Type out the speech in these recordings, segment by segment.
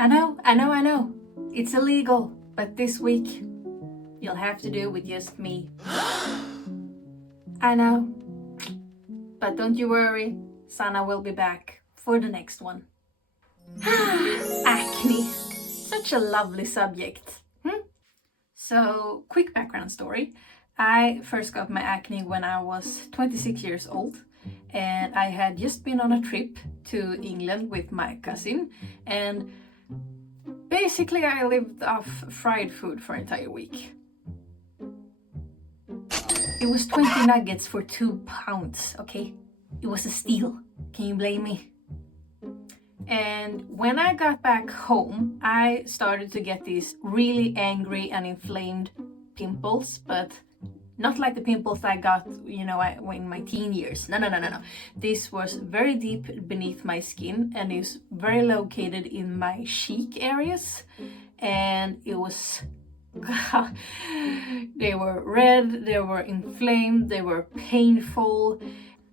I know. It's illegal, but this week you'll have to do with just me. I know. But don't you worry, Sana will be back for the next one. Acne. Such a lovely subject. So, quick background story. I first got my acne when I was 26 years old, and I had just been on a trip to England with my cousin, and basically I lived off fried food for an entire week. It was 20 nuggets for £2, okay? It was a steal. Can you blame me? And when I got back home, I started to get these really angry and inflamed pimples, but not like the pimples I got, in my teen years. No. This was very deep beneath my skin, and it's very located in my cheek areas. And it was, they were red, they were inflamed, they were painful.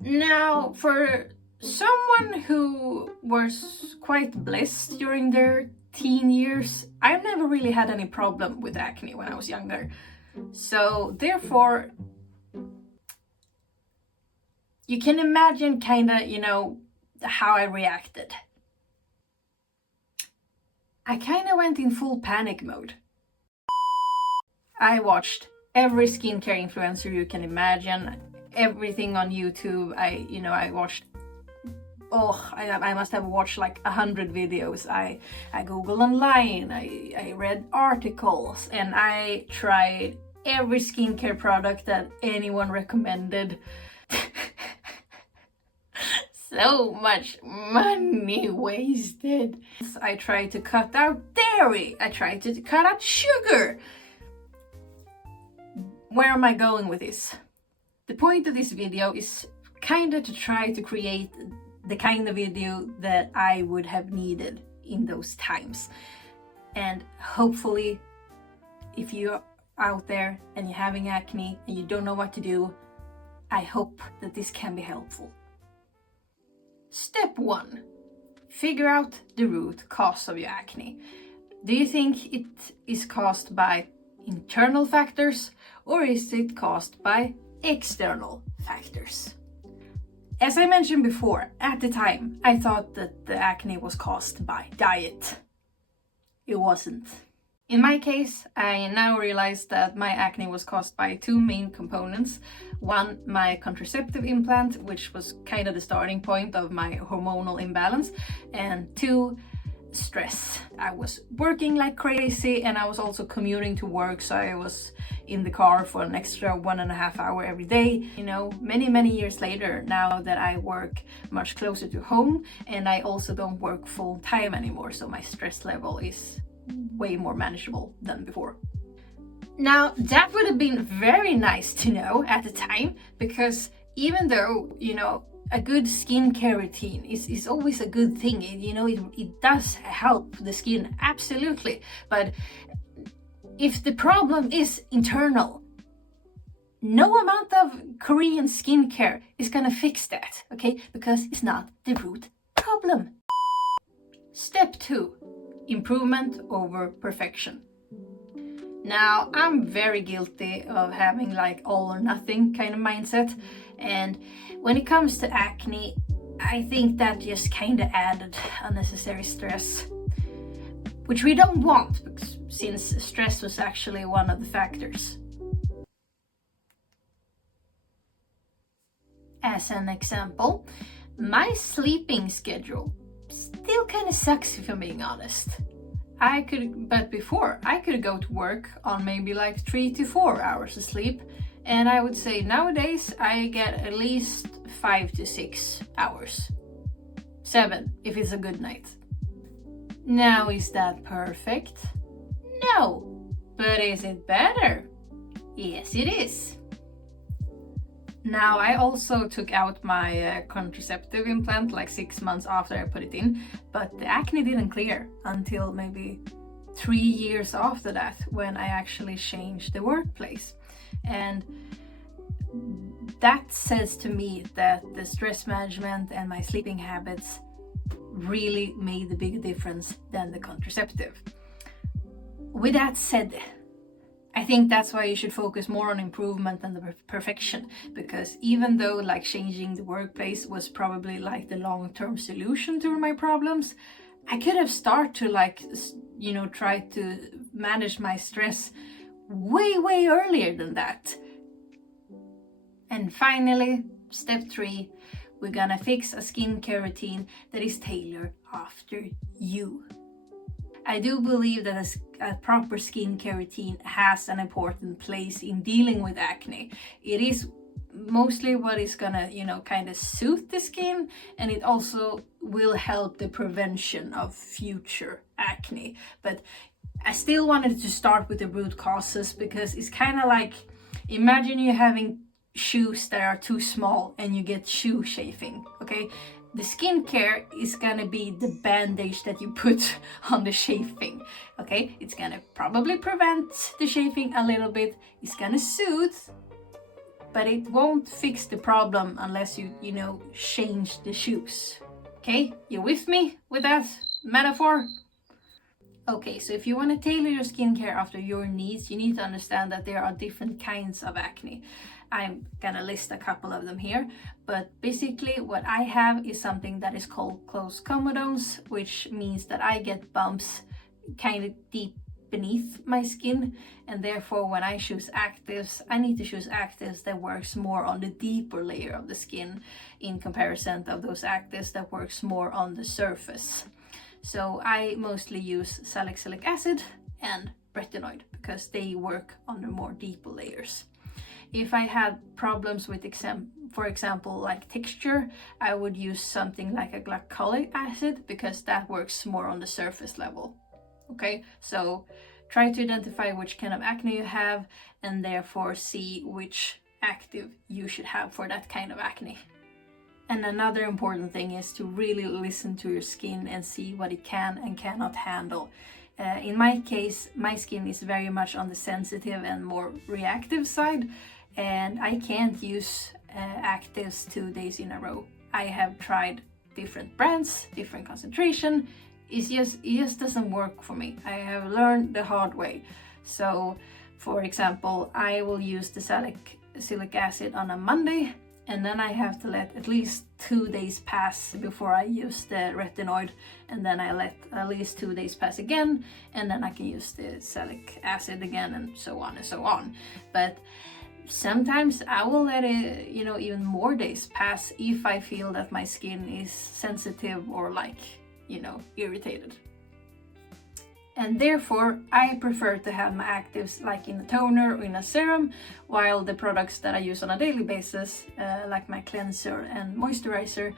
Now, for someone who was quite blessed during their teen years, I've never really had any problem with acne when I was younger. So therefore, you can imagine how I reacted. I went in full panic mode. I watched every skincare influencer you can imagine, everything on YouTube. I watched, I must have watched like 100 videos. I Googled online, I read articles, and I tried every skincare product that anyone recommended. So much money wasted. I tried to cut out dairy. I tried to cut out sugar. Where am I going with this? The point of this video is to try to create the kind of video that I would have needed in those times. And hopefully, if you're out there and you're having acne and you don't know what to do, I hope that this can be helpful. Step 1. Figure out the root cause of your acne. Do you think it is caused by internal factors, or is it caused by external factors? As I mentioned before, at the time, I thought that the acne was caused by diet. It wasn't. In my case, I now realize that my acne was caused by two main components. One, my contraceptive implant, which was the starting point of my hormonal imbalance. And two, stress. I was working like crazy, and I was also commuting to work, so I was in the car for an extra 1.5 hours every day. Many years later, now that I work much closer to home, and I also don't work full time anymore, so my stress level is way more manageable than before. Now, that would have been very nice to know at the time, because even though, a good skincare routine is always a good thing. It does help the skin, absolutely. But if the problem is internal, no amount of Korean skincare is gonna fix that, okay? Because it's not the root problem. Step 2, improvement over perfection. Now, I'm very guilty of having all or nothing kind of mindset. And when it comes to acne, I think that just added unnecessary stress, which we don't want, since stress was actually one of the factors. As an example, my sleeping schedule still sucks, if I'm being honest. But before, I could go to work on maybe 3 to 4 hours of sleep, and I would say nowadays I get at least 5 to 6 hours. 7 if it's a good night. Now, is that perfect? No. But is it better? Yes, it is. Now, I also took out my contraceptive implant 6 months after I put it in, but the acne didn't clear until maybe 3 years after that, when I actually changed the workplace. And that says to me that the stress management and my sleeping habits really made a bigger difference than the contraceptive. With that said, I think that's why you should focus more on improvement than the perfection, because even though like changing the workplace was probably like the long-term solution to my problems, I could have started to like, you know, try to manage my stress way earlier than that. And finally, step 3, we're gonna fix a skincare routine that is tailored after you. I do believe that a proper skincare routine has an important place in dealing with acne. It is mostly what is gonna, you know, kind of soothe the skin, and it also will help the prevention of future acne. But I still wanted to start with the root causes, because it's kind of like, imagine you having shoes that are too small and you get shoe chafing, okay? The skincare is gonna be the bandage that you put on the chafing, okay? It's gonna probably prevent the chafing a little bit, it's gonna soothe, but it won't fix the problem unless you know, change the shoes. Okay, you with me with that metaphor? Okay, so if you want to tailor your skincare after your needs, you need to understand that there are different kinds of acne. I'm gonna list a couple of them here, but basically what I have is something that is called closed comedones, which means that I get bumps kind of deep beneath my skin, and therefore when I choose actives, I need to choose actives that works more on the deeper layer of the skin in comparison of those actives that works more on the surface. So I mostly use salicylic acid and retinoid because they work on the more deeper layers. If I had problems with, for example, like texture, I would use something like a glycolic acid because that works more on the surface level. Okay, so try to identify which kind of acne you have and therefore see which active you should have for that kind of acne. And another important thing is to really listen to your skin and see what it can and cannot handle. In my case, my skin is very much on the sensitive and more reactive side, and I can't use actives 2 days in a row. I have tried different brands, different concentration. It just doesn't work for me. I have learned the hard way. So, for example, I will use the salicylic acid on a Monday, and then I have to let at least 2 days pass before I use the retinoid, and then I let at least 2 days pass again, and then I can use the salicylic acid again, and so on and so on. But sometimes I will let it, you know, even more days pass if I feel that my skin is sensitive or like, you know, irritated. And therefore I prefer to have my actives like in a toner or in a serum, while the products that I use on a daily basis, like my cleanser and moisturizer,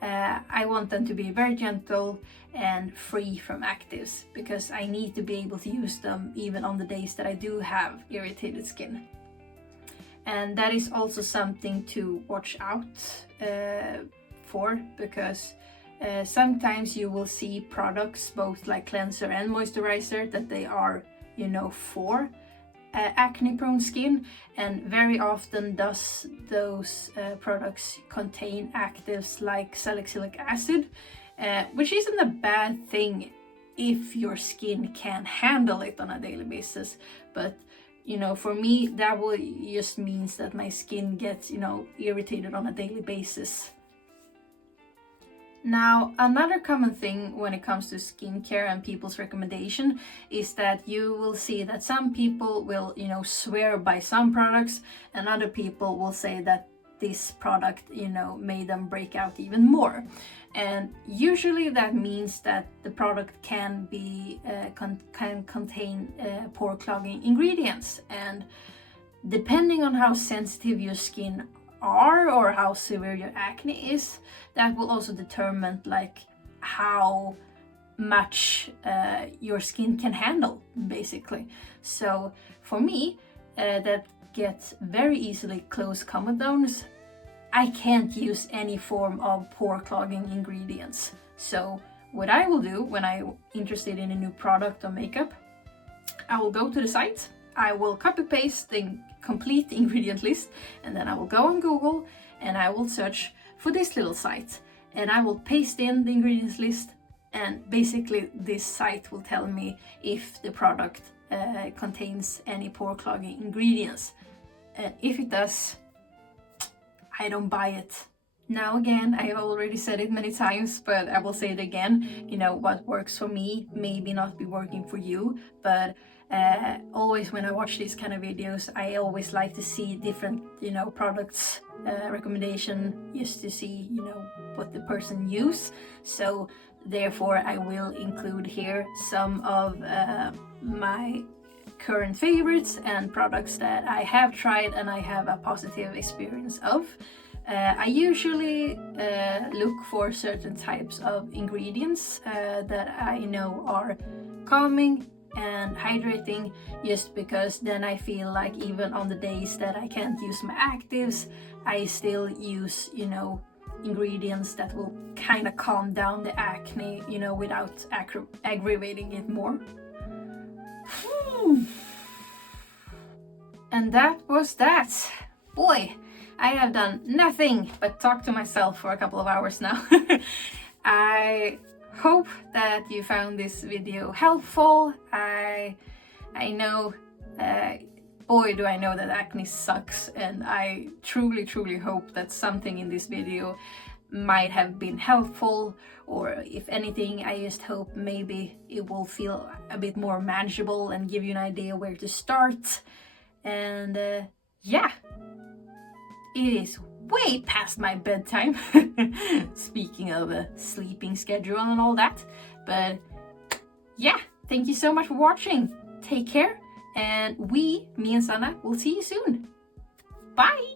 I want them to be very gentle and free from actives, because I need to be able to use them even on the days that I do have irritated skin. And that is also something to watch out for, because sometimes you will see products, both like cleanser and moisturizer, that they are, you know, for acne prone skin, and very often those products contain actives like salicylic acid, which isn't a bad thing if your skin can handle it on a daily basis. But you know, for me, that will just means that my skin gets, you know, irritated on a daily basis. Now, another common thing when it comes to skincare and people's recommendation is that you will see that some people will, you know, swear by some products, and other people will say that this product, you know, made them break out even more. And usually that means that the product can be can contain pore clogging ingredients, and depending on how sensitive your skin are or how severe your acne is, that will also determine like how much your skin can handle, basically. So for me, that gets very easily closed comedones, I can't use any form of pore clogging ingredients. So what I will do when I'm interested in a new product or makeup, I will go to the site, I will copy paste the complete ingredient list, and then I will go on Google and I will search for this little site. and I will paste in the ingredients list, and basically this site will tell me if the product contains any pore clogging ingredients. And if it does, I don't buy it. Now again, I have already said it many times, but I will say it again. You know, what works for me maybe not be working for you, but always when I watch these kind of videos, I always like to see different, you know, products recommendation, just to see, you know, what the person use. So therefore I will include here some of my current favorites and products that I have tried and I have a positive experience of. I usually look for certain types of ingredients that I know are calming and hydrating, just because then I feel like even on the days that I can't use my actives, I still use, you know, ingredients that will kind of calm down the acne, you know, without aggravating it more. And that was that. Boy, I have done nothing but talk to myself for a couple of hours now. I hope that you found this video helpful. I know, boy do I know that acne sucks, and I truly hope that something in this video might have been helpful, or if anything, I just hope maybe it will feel a bit more manageable and give you an idea where to start. And yeah, it is way past my bedtime. Speaking of a sleeping schedule and all that. But yeah, thank you so much for watching. Take care, and me and Sanna will see you soon. Bye!